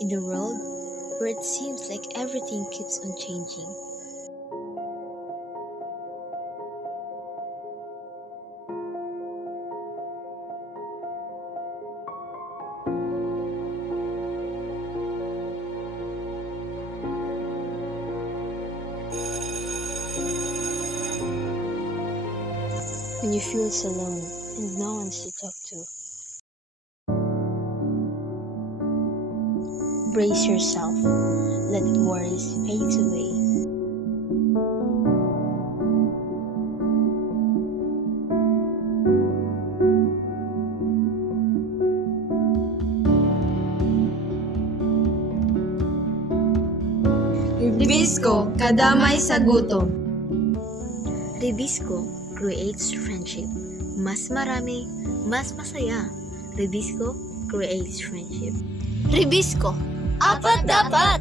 In a world where it seems like everything keeps on changing, when you feel so alone and no one to talk to, brace yourself, let worries fade away. Ribisco, kadamay sa gutom. Ribisco creates friendship. Mas marami, mas masaya. Ribisco creates friendship. Ribisco, apat dapat!